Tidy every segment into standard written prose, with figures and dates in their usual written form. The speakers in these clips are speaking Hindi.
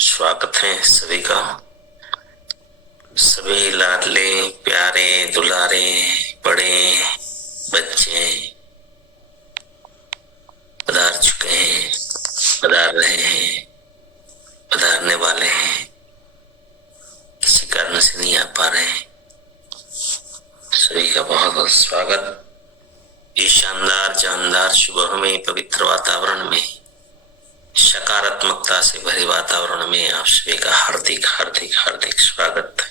स्वागत है सभी का। सभी लाडले प्यारे दुलारे बड़े बच्चे पधार चुके हैं, पधार रहे हैं, पधारने वाले हैं, किसी कारण से नहीं आ पा रहे हैं। सभी का बहुत बहुत स्वागत। इस शानदार जानदार सुबह में पवित्र वातावरण में, सकारात्मकता से भरे वातावरण में आप सभी का हार्दिक हार्दिक हार्दिक स्वागत।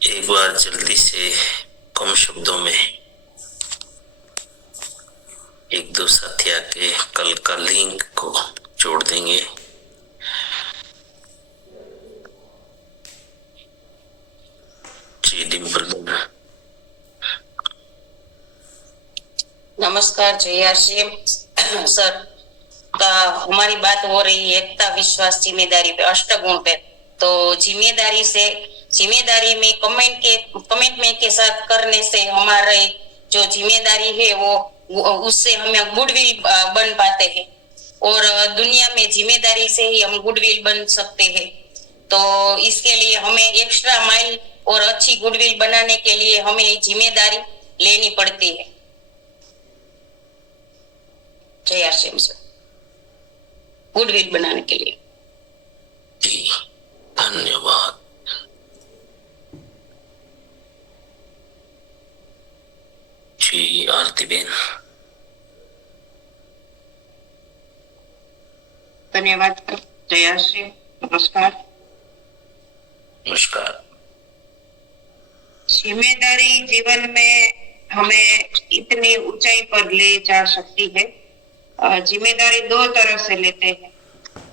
एक बार जल्दी से कम शब्दों में एक दो साथी आके कल का लिंक को जोड़ देंगे। जी डिम्पल। नमस्कार जय आरसीएम सर। हमारी बात हो रही है एकता विश्वास जिम्मेदारी पे, अष्टगुण पे। तो जिम्मेदारी में कमेंट में के साथ करने से हमारे जो जिम्मेदारी है वो उससे हमें गुडविल बन पाते हैं और दुनिया में जिम्मेदारी से ही हम गुडविल बन सकते हैं। तो इसके लिए हमें एक्स्ट्रा माइल और अच्छी गुडविल बनाने के लिए हमें जिम्मेदारी लेनी पड़ती है। जय आरसीएम सर, गुडविल बनाने के लिए। जी धन्यवाद। जी आरती बेन। धन्यवाद। जय आरसीएम, नमस्कार। नमस्कार। जिम्मेदारी जीवन में हमें इतनी ऊंचाई पर ले जा सकती है। जिम्मेदारी दो तरह से लेते हैं,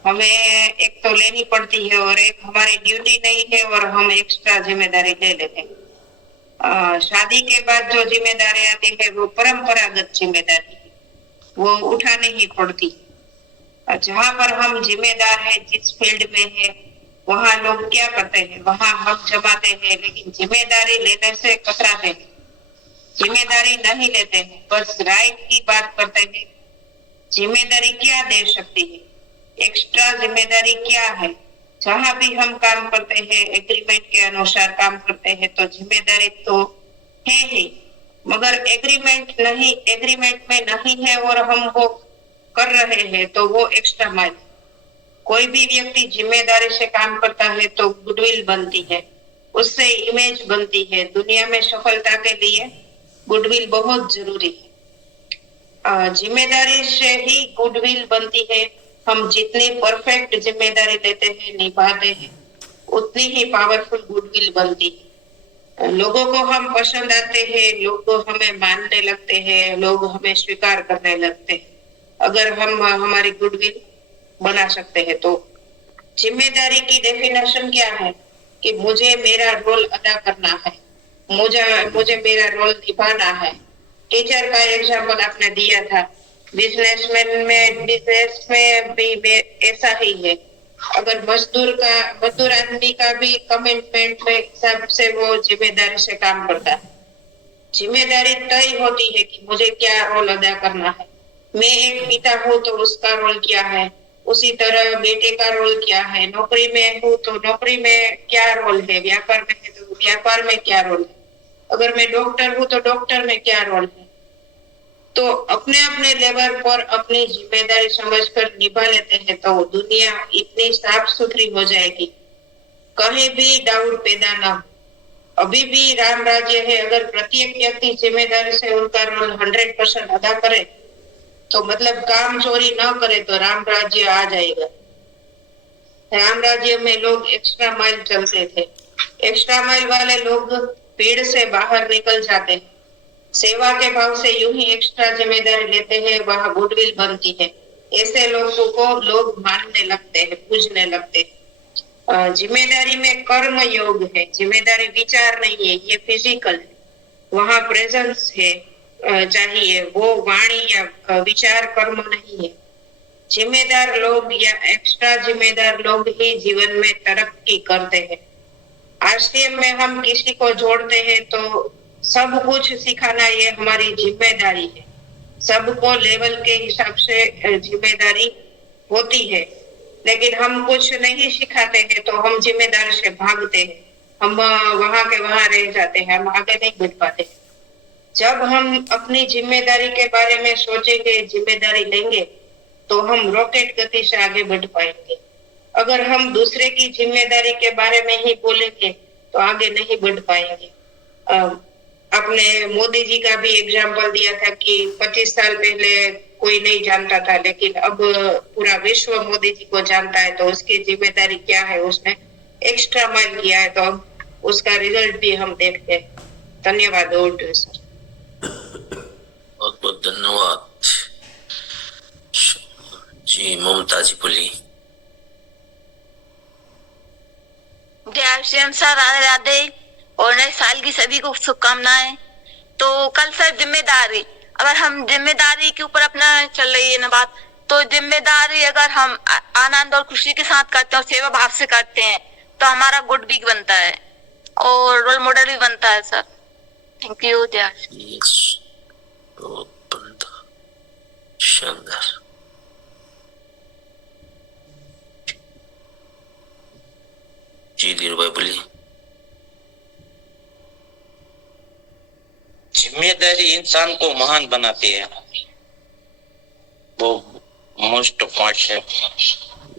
हमें एक तो लेनी पड़ती है और एक हमारी ड्यूटी नहीं है और हम एक्स्ट्रा जिम्मेदारी ले लेते हैं। शादी के बाद जो जिम्मेदारी आती है वो परंपरागत जिम्मेदारी है, वो उठानी ही पड़ती है। जहाँ पर हम जिम्मेदार है, जिस फील्ड में है, वहाँ लोग क्या करते हैं, वहाँ हक जमाते हैं, लेकिन जिम्मेदारी लेने से कतराते हैं, जिम्मेदारी नहीं लेते हैं, बस राइट की बात करते हैं। जिम्मेदारी क्या दे सकती है, एक्स्ट्रा जिम्मेदारी क्या है? जहां भी हम काम करते हैं, एग्रीमेंट के अनुसार काम करते हैं, तो जिम्मेदारी तो है ही, मगर एग्रीमेंट में नहीं है और हम वो कर रहे हैं तो वो एक्स्ट्रा माइल। कोई भी व्यक्ति जिम्मेदारी से काम करता है तो गुडविल बनती है, उससे इमेज बनती है। दुनिया में सफलता के लिए गुडविल बहुत जरूरी है। जिम्मेदारी से ही गुडविल बनती है। हम जितनी परफेक्ट जिम्मेदारी लेते हैं, निभाते हैं, उतनी ही पावरफुल गुडविल बनती है। लोगों को हम पसंद आते हैं, लोग हमें मानने लगते हैं, लोग हमें स्वीकार करने लगते हैं अगर हम हमारी गुडविल बना सकते हैं। तो जिम्मेदारी की डेफिनेशन क्या है कि मुझे मेरा रोल अदा करना है, मुझे मेरा रोल निभाना है। टीचर का एग्जाम्पल आपने दिया था, बिजनेस में भी ऐसा ही है। अगर मजदूर आदमी का भी कमिटमेंट में हिसाब से वो जिम्मेदारी से काम करता है। जिम्मेदारी तय होती है कि मुझे क्या रोल अदा करना है। मैं एक पिता हूँ तो उसका रोल क्या है, उसी तरह बेटे का रोल क्या है, नौकरी में हूँ तो नौकरी में क्या रोल है, व्यापार में है तो व्यापार में क्या रोल है, अगर मैं डॉक्टर हूँ तो डॉक्टर में क्या रोल है। तो अपने अपने लेवल पर अपनी जिम्मेदारी समझकर निभा लेते हैं तो दुनिया इतनी साफ सुथरी हो जाएगी, कहीं भी डाउट पैदा ना हो। अभी भी राम राज्य है, अगर प्रत्येक व्यक्ति जिम्मेदारी से उनका रोल 100% अदा करे तो मतलब काम चोरी न करे तो राम राज्य आ जाएगा। राम राज्य में लोग एक्स्ट्रा माइल चलते थे, एक्स्ट्रा माइल वाले लोग भीड़ से बाहर निकल जाते हैं, सेवा के भाव से यूं ही एक्स्ट्रा जिम्मेदारी लेते हैं, वह गुडविल बनती है। ऐसे लोगों को लोग मानने लगते हैं, पूजने लगते हैं। जिम्मेदारी में कर्म योग है, जिम्मेदारी विचार नहीं है, ये फिजिकल है, वहाँ प्रेजेंस है चाहिए, वो वाणी या विचार कर्म नहीं है। जिम्मेदार लोग या एक्स्ट्रा जिम्मेदार लोग ही जीवन में तरक्की करते हैं। आरसीएम में हम किसी को जोड़ते हैं तो सब कुछ सिखाना ये हमारी जिम्मेदारी है। सबको लेवल के हिसाब से जिम्मेदारी होती है, लेकिन हम कुछ नहीं सिखाते हैं तो हम जिम्मेदारी से भागते हैं, हम वहां के वहां रह जाते हैं, हम आगे नहीं बढ़ पाते। जब हम अपनी जिम्मेदारी के बारे में सोचेंगे, जिम्मेदारी लेंगे, तो हम रॉकेट गति से आगे बढ़ पाएंगे। अगर हम दूसरे की जिम्मेदारी के बारे में ही बोलेंगे तो आगे नहीं बढ़ पाएंगे। आपने मोदी जी का भी एग्जाम्पल दिया था कि 25 साल पहले कोई नहीं जानता था, लेकिन अब पूरा विश्व मोदी जी को जानता है, तो उसकी जिम्मेदारी क्या है, उसने एक्स्ट्रा माइल किया है, तो अब उसका रिजल्ट भी हम देखते हैं। धन्यवाद सर। बहुत बहुत धन्यवाद जी। ममता जी बोली। जय श्री सर, राधे राधे और नए साल की सभी को शुभकामनाएं। तो कल सर जिम्मेदारी, अगर हम जिम्मेदारी के ऊपर अपना चल रही है ना बात, तो जिम्मेदारी अगर हम आनंद और खुशी के साथ करते हैं और सेवा भाव से करते हैं तो हमारा गुड भी बनता है और रोल मॉडल भी बनता है सर। Thank you. जय शानदार। जी धीरू भाई बोलिए। जिम्मेदारी इंसान को महान बनाती है, वो मोस्ट पॉइंट है।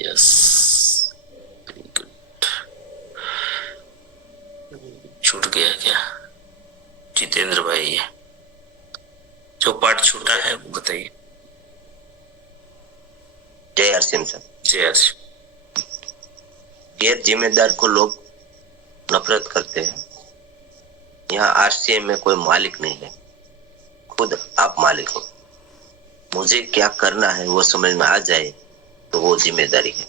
Yes, very good. छूट गया क्या जितेंद्र भाई? जो पार्ट छूटा है वो बताइए। जय हरसिम सर। जय हर्ष। गैर जिम्मेदार को लोग नफरत करते हैं। यहाँ आरसीएम में कोई मालिक नहीं है, खुद आप मालिक हो। मुझे क्या करना है वो समझ में आ जाए तो वो जिम्मेदारी है।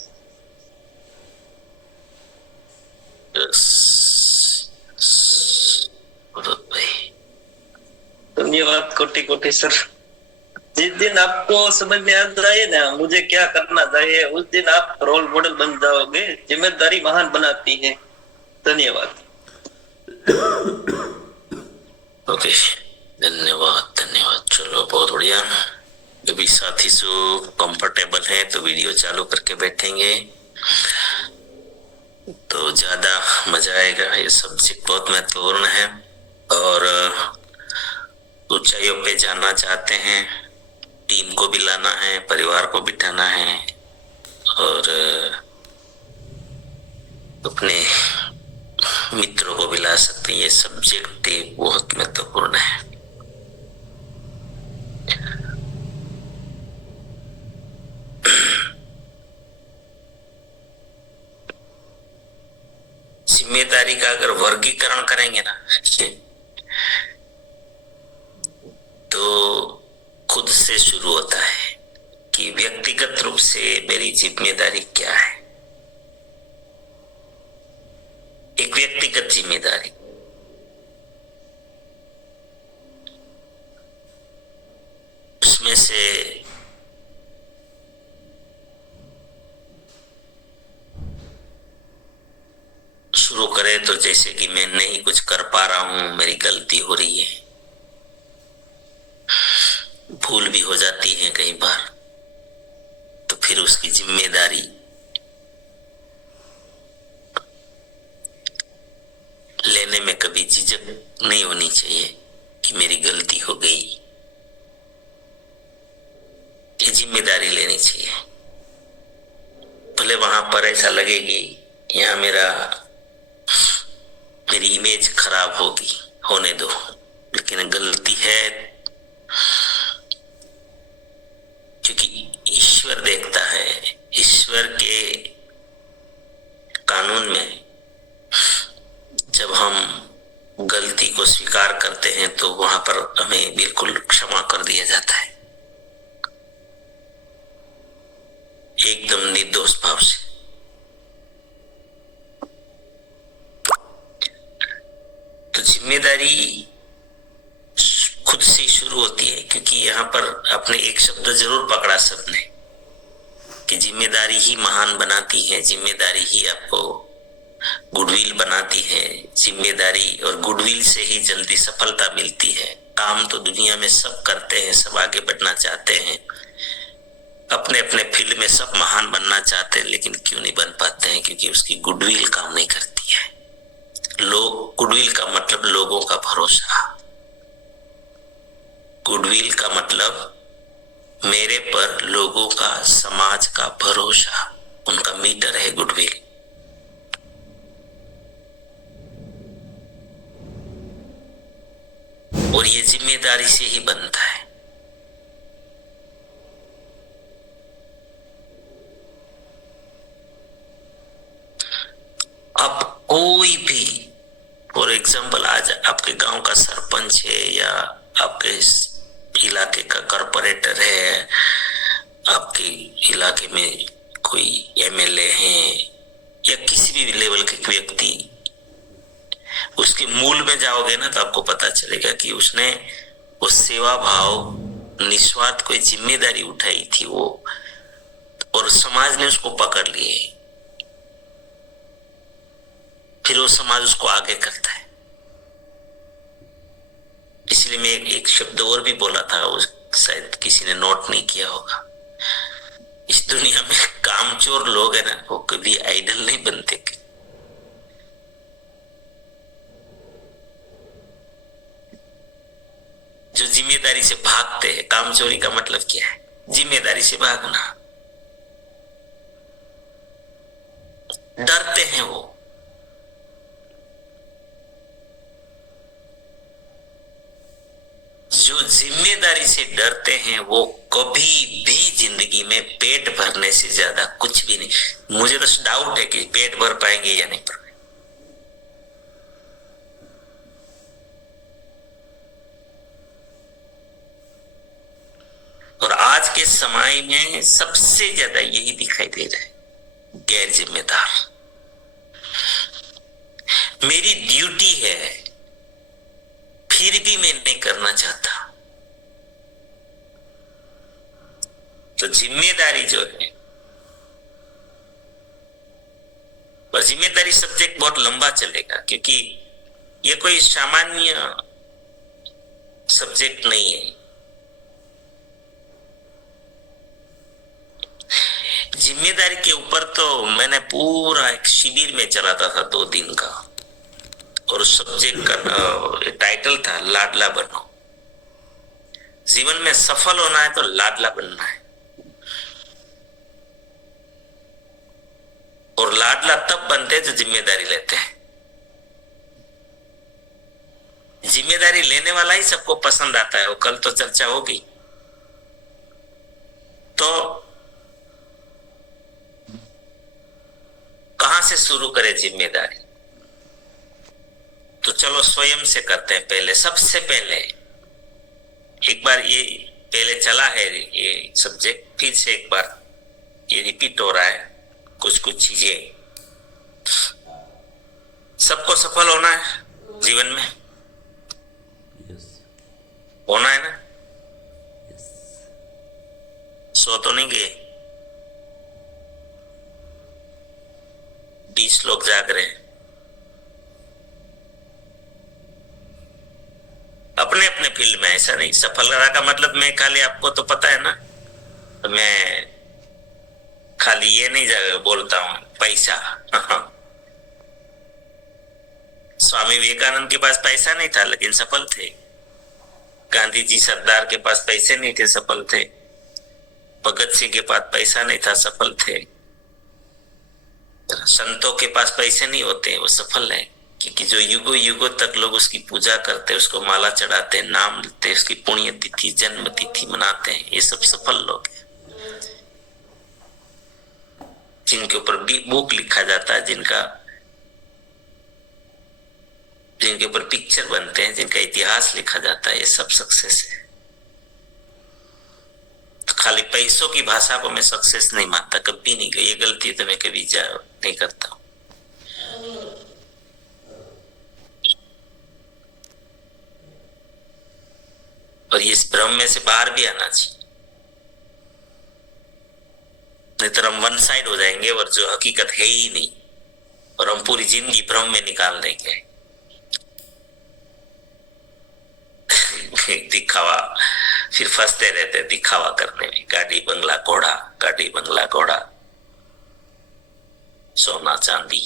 धन्यवाद कोटि कोटि सर। जिस दिन आपको समझ में आ जाए ना मुझे क्या करना चाहिए, उस दिन आप रोल मॉडल बन जाओगे। जिम्मेदारी महान बनाती है। धन्यवाद। ओके, धन्यवाद धन्यवाद। चलो बहुत बढ़िया। अभी साथी सो कंफर्टेबल है तो वीडियो चालू करके बैठेंगे तो ज्यादा मजा आएगा। ये सब्जेक्ट बहुत महत्वपूर्ण है और ऊंचाइयों पे जाना चाहते हैं, टीम को भी लाना है, परिवार को बिठाना है और अपने मित्रों को भी ला सकते हैं। ये सब्जेक्ट बहुत महत्वपूर्ण है। जिम्मेदारी का अगर वर्गीकरण करेंगे ना तो खुद से शुरू होता है कि व्यक्तिगत रूप से मेरी जिम्मेदारी क्या है। एक व्यक्तिगत जिम्मेदारी, उसमें से शुरू करें तो जैसे कि मैं नहीं कुछ कर पा रहा हूं, मेरी गलती हो रही है, भूल भी हो जाती है कई बार, तो फिर उसकी जिम्मेदारी लेने में कभी झिझक नहीं होनी चाहिए कि मेरी गलती हो गई। ये जिम्मेदारी लेनी चाहिए। भले वहां पर ऐसा लगेगी यहाँ मेरी इमेज खराब होगी, होने दो, लेकिन गलती है क्योंकि ईश्वर देखता है। ईश्वर के कानून में जब हम गलती को स्वीकार करते हैं तो वहां पर हमें बिल्कुल क्षमा कर दिया जाता है, एकदम निर्दोष भाव से। तो जिम्मेदारी खुद से शुरू होती है, क्योंकि यहाँ पर आपने एक शब्द जरूर पकड़ा सबने कि जिम्मेदारी ही महान बनाती है, जिम्मेदारी ही आपको गुडविल बनाती है, जिम्मेदारी और गुडविल से ही जल्दी सफलता मिलती है। काम तो दुनिया में सब करते हैं, सब आगे बढ़ना चाहते हैं, अपने अपने फील्ड में सब महान बनना चाहते हैं, लेकिन क्यों नहीं बन पाते हैं? क्योंकि उसकी गुडविल काम नहीं करती है। लोग, गुडविल का मतलब लोगों का भरोसा, गुडविल का मतलब मेरे पर लोगों का, समाज का भरोसा, उनका मीटर है गुडविल। और ये जिम्मेदारी से ही बनता है। अब कोई भी, फॉर एग्जाम्पल, आज आपके गांव का सरपंच है या आपके इलाके का कॉर्पोरेटर है, आपके इलाके में कोई एमएलए हैं या किसी भी लेवल के व्यक्ति, उसके मूल में जाओगे ना तो आपको पता चलेगा कि उसने वो सेवा भाव, निस्वार्थ कोई जिम्मेदारी उठाई थी वो, और समाज ने उसको पकड़ लिए, फिर वो समाज उसको आगे करता है। इसलिए मैं एक शब्द और भी बोला था, वो शायद किसी ने नोट नहीं किया होगा। इस दुनिया में कामचोर लोग है ना, वो कभी आइडल नहीं बनते। जो जिम्मेदारी से भागते हैं, कामचोरी का मतलब क्या है? जिम्मेदारी से भागना। डरते हैं वो, जो जिम्मेदारी से डरते हैं वो कभी भी जिंदगी में पेट भरने से ज्यादा कुछ भी नहीं। मुझे तो डाउट है कि पेट भर पाएंगे या नहीं भर पाएंगे। और आज के समय में सबसे ज्यादा यही दिखाई दे रहा है, गैर जिम्मेदार। मेरी ड्यूटी है फिर भी मैं नहीं करना चाहता। तो जिम्मेदारी जो है, और जिम्मेदारी सब्जेक्ट बहुत लंबा चलेगा, क्योंकि ये कोई सामान्य सब्जेक्ट नहीं है। जिम्मेदारी के ऊपर तो मैंने पूरा एक शिविर में चलाता था 2 दिन का, और उस सब्जेक्ट का टाइटल था लाडला बनो। जीवन में सफल होना है तो लाडला बनना है। और लाडला तब बनते हैं जो जिम्मेदारी लेते हैं। जिम्मेदारी लेने वाला ही सबको पसंद आता है, वो कल तो चर्चा होगी। तो कहां से शुरू करें जिम्मेदारी? तो चलो स्वयं से करते हैं। पहले, सबसे पहले एक बार ये पहले चला है ये सब्जेक्ट, फिर से एक बार ये रिपीट हो रहा है। कुछ कुछ चीजें, सबको सफल होना है जीवन में, होना है ना? सो तो नहीं गए, 20 लोग जाग रहे हैं। अपने अपने फील्ड में, ऐसा नहीं। सफलता का मतलब मैं खाली, आपको तो पता है ना, तो मैं खाली ये नहीं बोलता हूं पैसा। स्वामी विवेकानंद के पास पैसा नहीं था लेकिन सफल थे। गांधी जी, सरदार के पास पैसे नहीं थे, सफल थे। भगत सिंह के पास पैसा नहीं था, सफल थे। संतों के पास पैसे नहीं होते, वो सफल है, क्योंकि जो युगों युगों तक लोग उसकी पूजा करते, उसको माला चढ़ाते, नाम लेते, उसकी पुण्य तिथि, जन्म तिथि मनाते हैं, ये सब सफल लोग हैं। जिनके ऊपर बुक लिखा जाता है, जिनके ऊपर पिक्चर बनते हैं, जिनका इतिहास लिखा जाता है, ये सब सक्सेस है। तो खाली पैसों की भाषा को मैं सक्सेस नहीं मानता, कभी नहीं। ये गलती तो मैं कभी नहीं करता। और ये इस भ्रम में से बाहर भी आना चाहिए, नहीं तो हम वन साइड हो जाएंगे और जो हकीकत है ही नहीं, और हम पूरी जिंदगी भ्रम में निकाल देंगे। दिखावा, फिर फंसते रहते दिखावा करने में, गाड़ी बंगला घोड़ा, गाड़ी बंगला घोड़ा, सोना चांदी।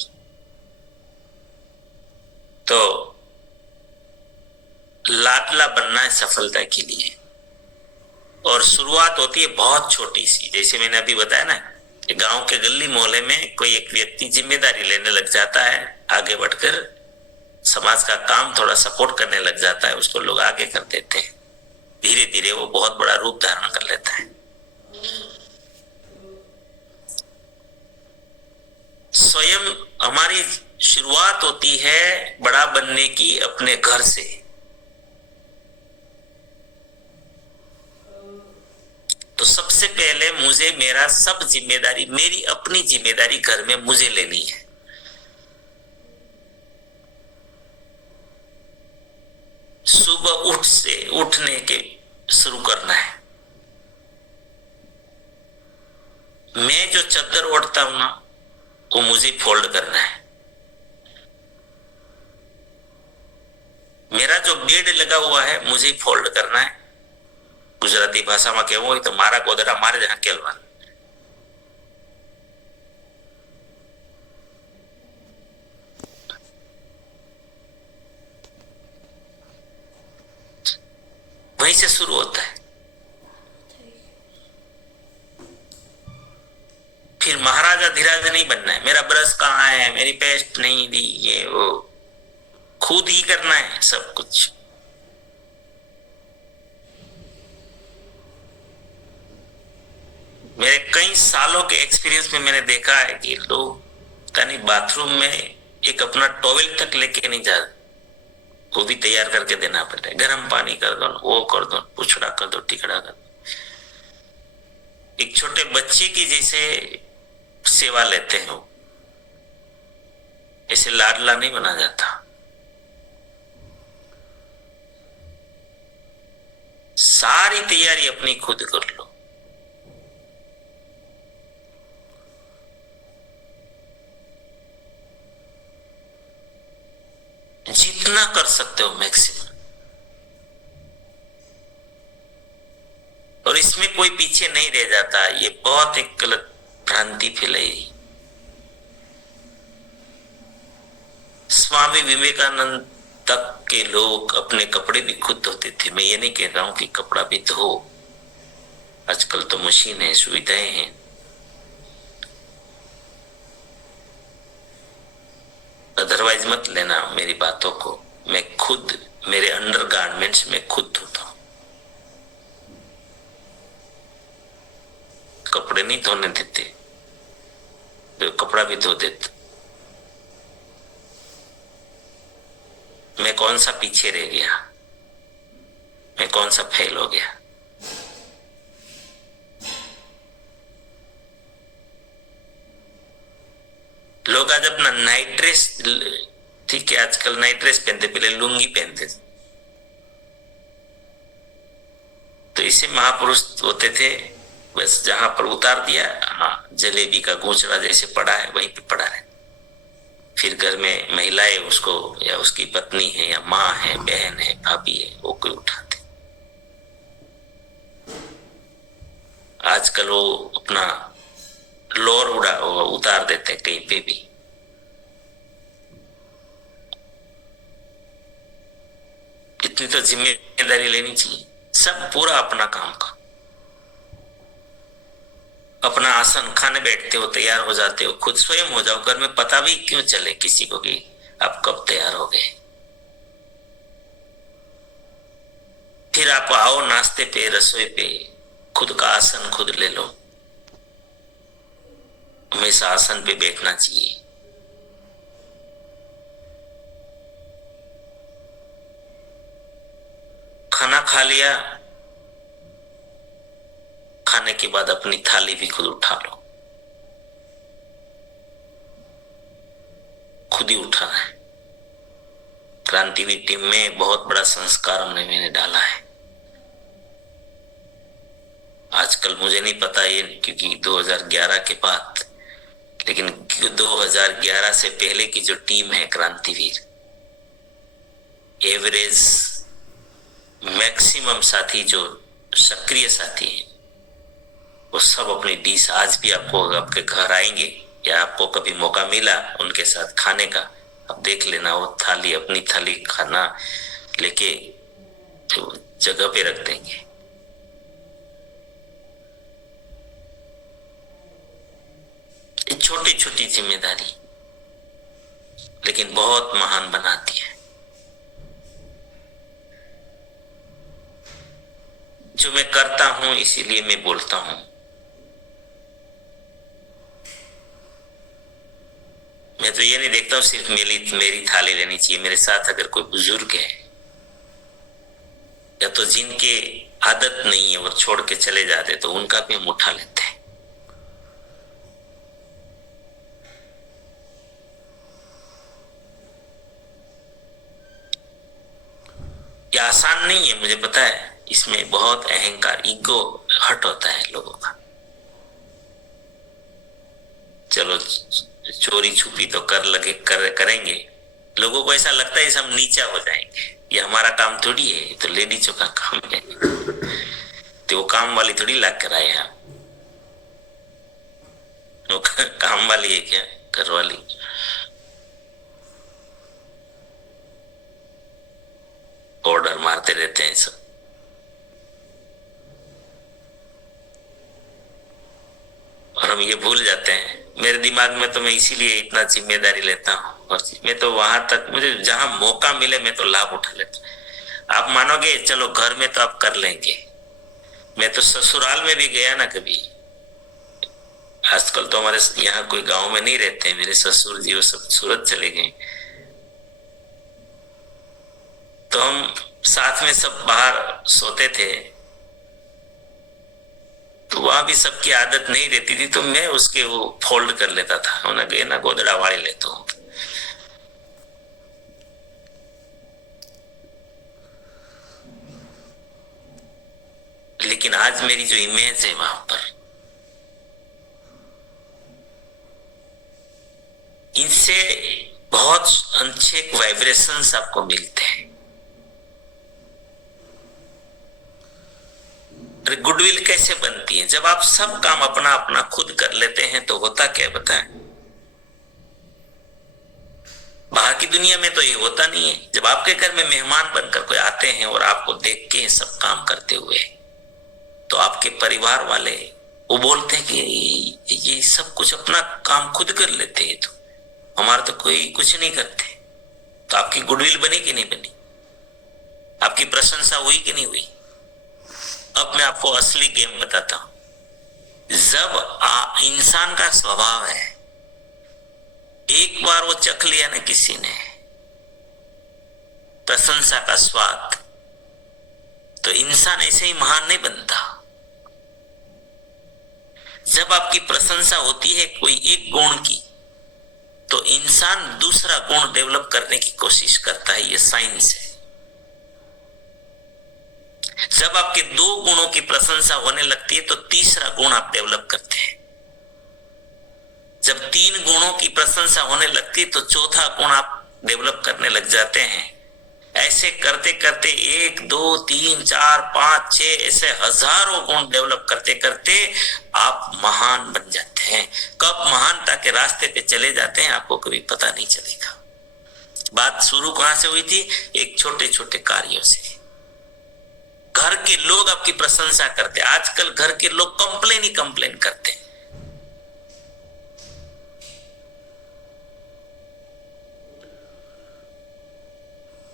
तो लाडला बनना है सफलता के लिए, और शुरुआत होती है बहुत छोटी सी। जैसे मैंने अभी बताया ना, गांव के गली मोहल्ले में कोई एक व्यक्ति जिम्मेदारी लेने लग जाता है, आगे बढ़कर समाज का काम थोड़ा सपोर्ट करने लग जाता है, उसको लोग आगे कर देते हैं। धीरे धीरे वो बहुत बड़ा रूप धारण कर लेता है। स्वयं हमारी शुरुआत होती है बड़ा बनने की अपने घर से। तो सबसे पहले मुझे मेरा सब जिम्मेदारी, मेरी अपनी जिम्मेदारी घर में मुझे लेनी है। सुबह उठने के शुरू करना है। मैं जो चादर ओढ़ता हूं ना, वो मुझे फोल्ड करना है। मेरा जो बेड लगा हुआ है मुझे फोल्ड करना है। गुजराती भाषा में कहूं હોય तो मारा गोदरा मारे જ હકેલવા। वहीं से शुरू होता है। फिर महाराजा धीराज नहीं बनना है। मेरा ब्रश कहाँ है, मेरी पेस्ट नहीं दी, ये वो खुद ही करना है सब कुछ। मेरे कई सालों के एक्सपीरियंस में मैंने देखा है कि लोग तानी बाथरूम में एक अपना टॉवेल तक लेके नहीं जाते, वो भी तैयार करके देना पड़ता है। गर्म पानी कर दो, वो कर दो, पुछड़ा कर दो, टिकड़ा कर दो। एक छोटे बच्चे की जैसे सेवा लेते हैं, ऐसे लाडला नहीं बना जाता। सारी तैयारी अपनी खुद कर लो। जितना कर सकते हो मैक्सिमम। और इसमें कोई पीछे नहीं रह जाता। ये बहुत एक गलत भ्रांति फैलाई। स्वामी विवेकानंद तक के लोग अपने कपड़े भी खुद धोते थे। मैं ये नहीं कह रहा हूं कि कपड़ा भी धो, आजकल तो मशीन है, सुविधाएं हैं। अदरवाइज मत लेना मेरी बातों को। मैं खुद मेरे अंडर गारमेंट्स में खुद धोता हूं। कपड़े नहीं धोने देते, तो कपड़ा भी धो देते। मैं कौन सा पीछे रह गया, मैं कौन सा फेल हो गया। लोग आज अपना नाइट ड्रेस, ठीक है आजकल नाइट ड्रेस पहनते, पहले लुंगी पहनते। तो इसे महापुरुष होते थे, बस जहां पर उतार दिया, हाँ जलेबी का घोंचड़ा जैसे पड़ा है वहीं पे पड़ा है। फिर घर में महिलाएं उसको, या उसकी पत्नी है या माँ है, बहन है, भाभी है, वो कोई उठाते। आजकल वो अपना लोअर उतार देते हैं कहीं पे भी। इतनी तो जिम्मेदारी लेनी चाहिए। सब पूरा अपना काम का, अपना आसन, खाने बैठते हो, तैयार हो जाते हो, खुद स्वयं हो जाओ। घर में पता भी क्यों चले किसी को कि आप कब तैयार हो गए। फिर आप आओ नाश्ते पे, रसोई पे, खुद का आसन खुद ले लो। हमेशा आसन पे बैठना चाहिए। खाना खा लिया, खाने के बाद अपनी थाली भी खुद उठा लो। खुद ही उठाना है। क्रांतिवीर टीम में बहुत बड़ा संस्कार मैंने डाला है। आजकल मुझे नहीं पता ये, क्योंकि 2011 के बाद, लेकिन 2011 से पहले की जो टीम है क्रांतिवीर, एवरेज मैक्सिमम साथी जो सक्रिय साथी हैं वो सब अपनी डिश आज भी आपको आपके घर आएंगे या आपको कभी मौका मिला उनके साथ खाने का, आप देख लेना, वो थाली अपनी थाली खाना लेके जो जगह पे रख देंगे। ये छोटी छोटी जिम्मेदारी लेकिन बहुत महान बनाती है। जो मैं करता हूं इसीलिए मैं बोलता हूं। मैं तो ये नहीं देखता हूं सिर्फ मेरी थाली लेनी चाहिए। मेरे साथ अगर कोई बुजुर्ग है या तो जिनके आदत नहीं है और छोड़ के चले जाते तो उनका भी हम उठा लेते हैं। ये आसान नहीं है, मुझे पता है। इसमें बहुत अहंकार, ईगो हर्ट होता है लोगों का। चलो चोरी छुपी तो करेंगे। लोगों को ऐसा लगता है हम नीचा हो जाएंगे, ये हमारा काम थोड़ी है, तो लेडीजों का काम है। तो वो काम वाली थोड़ी ला कर आए हैं, वो काम वाली है क्या, घर वाली। ऑर्डर मारते रहते हैं सब। और हम ये भूल जाते हैं। मेरे दिमाग में तो मैं इसीलिए इतना जिम्मेदारी लेता हूँ और मैं तो वहां तक, मुझे जहां मौका मिले मैं तो लाभ उठा लेता हूँ। आप मानोगे, चलो घर में तो आप कर लेंगे, मैं तो ससुराल में भी गया ना कभी। आजकल तो हमारे यहाँ कोई गांव में नहीं रहते, मेरे ससुर जी वो सब सूरत चले गए। तो हम साथ में सब बाहर सोते थे, तो वहां भी सबकी आदत नहीं रहती थी, तो मैं उसके वो फोल्ड कर लेता था। उन्हें ना गोदड़ा वाले लेता हूं। लेकिन आज मेरी जो इमेज है वहां पर, इनसे बहुत अच्छे वाइब्रेशंस आपको मिलते हैं। गुडविल कैसे बनती है? जब आप सब काम अपना अपना खुद कर लेते हैं तो होता क्या बताएं? बाहर की दुनिया में तो ये होता नहीं है। जब आपके घर में मेहमान बनकर कोई आते हैं और आपको देख के सब काम करते हुए, तो आपके परिवार वाले वो बोलते हैं कि ये सब कुछ अपना काम खुद कर लेते हैं, तो हमारा तो कोई कुछ नहीं करते। तो आपकी गुडविल बनी कि नहीं बनी? आपकी प्रशंसा हुई कि नहीं हुई? अब मैं आपको असली गेम बताता हूं। जब इंसान का स्वभाव है, एक बार वो चख लिया ना किसी ने प्रशंसा का स्वाद, तो इंसान ऐसे ही महान नहीं बनता। जब आपकी प्रशंसा होती है कोई एक गुण की, तो इंसान दूसरा गुण डेवलप करने की कोशिश करता है। ये साइंस है। जब आपके दो गुणों की प्रशंसा होने लगती है तो तीसरा गुण आप डेवलप करते हैं। जब तीन गुणों की प्रशंसा होने लगती है तो चौथा गुण आप डेवलप करने लग जाते हैं। ऐसे करते करते 1 2 3 4 5 6 ऐसे हजारों गुण डेवलप करते करते आप महान बन जाते हैं। कब महानता के रास्ते पे चले जाते हैं आपको कभी पता नहीं चलेगा। बात शुरू कहां से हुई थी? एक छोटे छोटे कार्यों से। घर के लोग आपकी प्रशंसा करते। आजकल घर के लोग कंप्लेन करते हैं।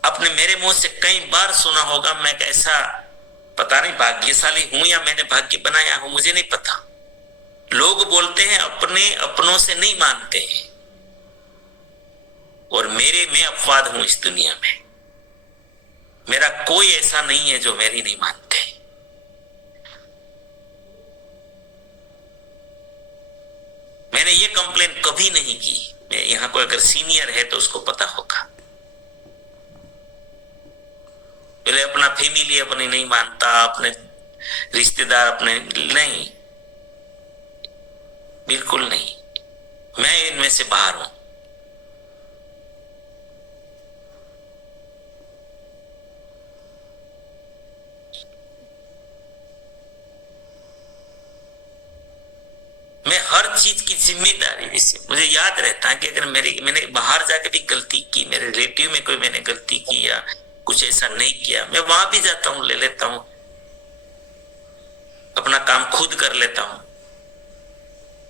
आपने मेरे मुंह से कई बार सुना होगा, मैं कैसा पता नहीं भाग्यशाली हूं या मैंने भाग्य बनाया हूं, मुझे नहीं पता। लोग बोलते हैं अपने अपनों से नहीं मानते हैं, और मैं अपवाद हूं इस दुनिया में। मेरा कोई ऐसा नहीं है जो मेरी नहीं मानते। मैंने ये कंप्लेन कभी नहीं की। मैं यहां कोई अगर सीनियर है तो उसको पता होगा। पहले अपना फैमिली अपने नहीं मानता, अपने रिश्तेदार अपने नहीं, बिल्कुल नहीं। मैं इनमें से बाहर हूं। चीज की जिम्मेदारी, जैसे मुझे याद रहता है कि अगर मैंने बाहर जाके भी गलती की, मेरे रिलेटिव में कोई मैंने गलती की या कुछ ऐसा नहीं किया, मैं वहां भी जाता हूँ, ले लेता हूँ, अपना काम खुद कर लेता हूं,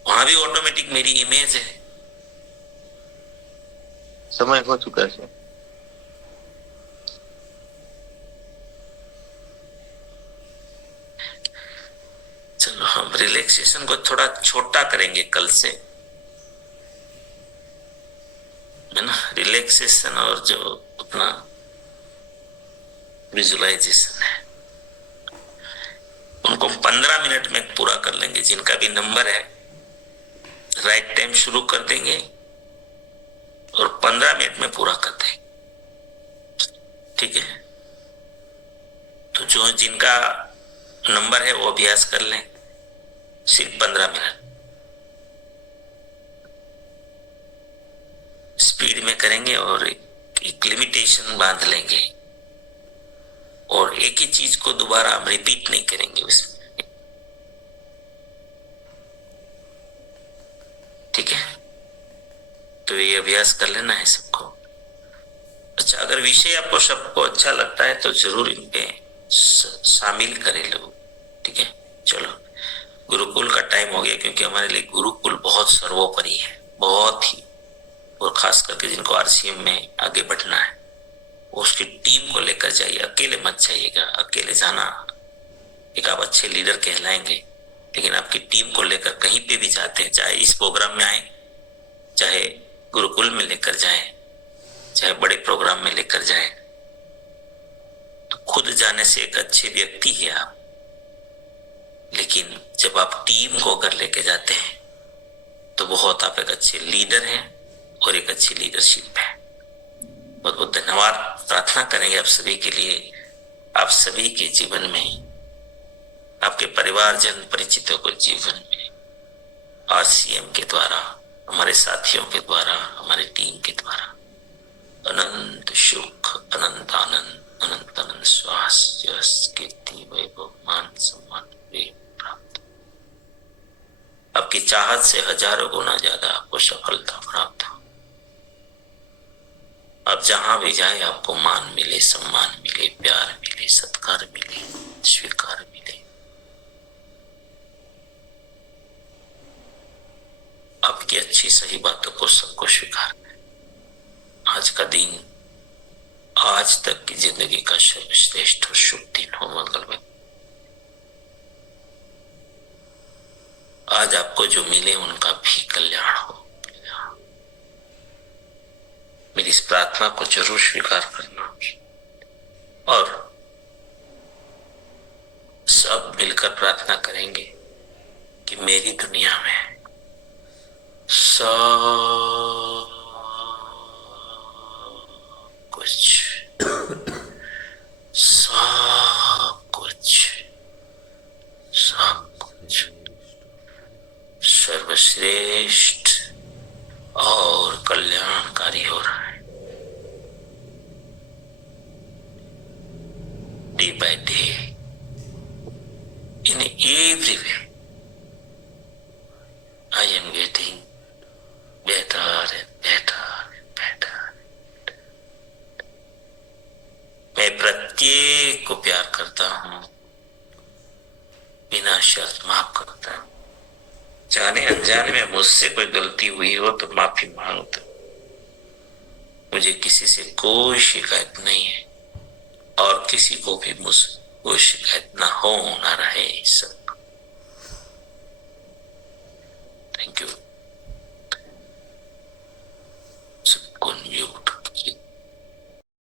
वहां भी ऑटोमेटिक मेरी इमेज है। समय हो चुका है। चलो हम रिलैक्सेशन को थोड़ा छोटा करेंगे कल से, है ना। रिलैक्सेशन और जो अपना विजुअलाइजेशन है उनको 15 मिनट में पूरा कर लेंगे। जिनका भी नंबर है राइट टाइम शुरू कर देंगे और 15 मिनट में पूरा कर देंगे, ठीक है। तो जो जिनका नंबर है वो अभ्यास कर लें, सिर्फ 15 मिनट स्पीड में करेंगे और एक लिमिटेशन बांध लेंगे और एक ही चीज को दोबारा हम रिपीट नहीं करेंगे उसमें, ठीक है। तो ये अभ्यास कर लेना है सबको। अच्छा, अगर विषय आपको सबको अच्छा लगता है तो जरूर इनपे शामिल करें लोग, ठीक है। चलो, गुरुकुल का टाइम हो गया, क्योंकि हमारे लिए गुरुकुल बहुत सर्वोपरि है, बहुत ही, और खास करके जिनको आरसीएम में आगे बढ़ना है उसकी टीम को लेकर जाइए, अकेले मत जाइएगा। अकेले जाना, एक आप अच्छे लीडर कहलाएंगे, लेकिन आपकी टीम को लेकर कहीं पे भी जाते हैं, चाहे इस प्रोग्राम में आए, चाहे गुरुकुल में लेकर जाएं, चाहे बड़े प्रोग्राम में लेकर जाएं, तो खुद जाने से एक अच्छे व्यक्ति है आप, लेकिन जब आप टीम को अगर लेके जाते हैं तो बहुत आप एक अच्छे लीडर हैं और एक अच्छी लीडरशिप है। बहुत बहुत धन्यवाद। प्रार्थना करेंगे आप सभी के लिए, आप सभी के जीवन में, आपके परिवारजन परिचितों को जीवन में आरसीएम के द्वारा, हमारे साथियों के द्वारा, हमारी टीम के द्वारा अनंत सुख, अनंत आनंद, अनंत अनंत श्वास, यश, कीर्ति, वैभव, मान सम्मान प्राप्त। आपकी चाहत से हजारों गुना ज्यादा आपको सफलता प्राप्त हो। आप जहां भी जाए आपको मान मिले, सम्मान मिले, प्यार मिले, सत्कार मिले, स्वीकार मिले। आपकी अच्छी सही बातों को सबको स्वीकार करें। आज का दिन, आज तक की जिंदगी का सर्वश्रेष्ठ और शुभ दिन हो, मंगलमय। आज आपको जो मिले उनका भी कल्याण हो। मेरी इस प्रार्थना को जरूर स्वीकार करना और सब मिलकर प्रार्थना करेंगे कि मेरी दुनिया में सब कुछ सर्वश्रेष्ठ और कल्याणकारी हो रहा है। Day by day, in every way, I am getting better and better and better. मैं प्रत्येक को प्यार करता हूं, बिना शर्त माफ करता हूं। जाने अनजाने में मुझसे कोई गलती हुई हो तो माफी मांगता। मुझे किसी से कोई शिकायत नहीं है और किसी को भी मुझसे कोई शिकायत ना हो, ना रहे। सब